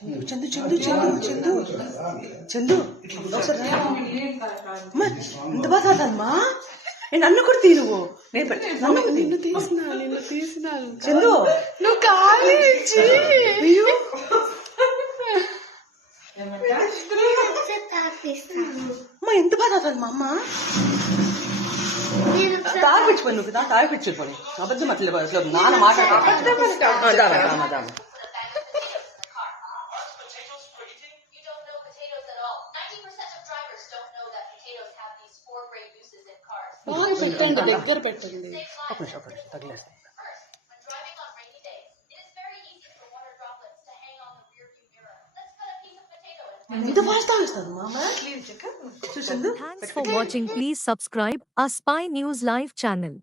చందు చందు చందు చందు చందు ఒకసారి అమ్మా ఇంత బాగా తాగుతానమ్మా నేను నన్ను కూడా తీ నువ్వు నిన్ను తీసిన చందు నువ్వు కాలి అయ్యో అమ్మా ఎంత బాగా తాగుతాను మా అమ్మ తాగిపించుకోండి నువ్వు తాగిపించుకోండి అబద్ధం అట్లా నాన్న మాట్లాడతాను పెట్టండి దగ్గర పెట్టండి ఒక నిమిషం తగిలేస్తాను ఎంత ఫాస్ట్ తాగిస్తాను మా అమ్మ చూసిందు Thanks for watching. Please subscribe our Spy News Live channel.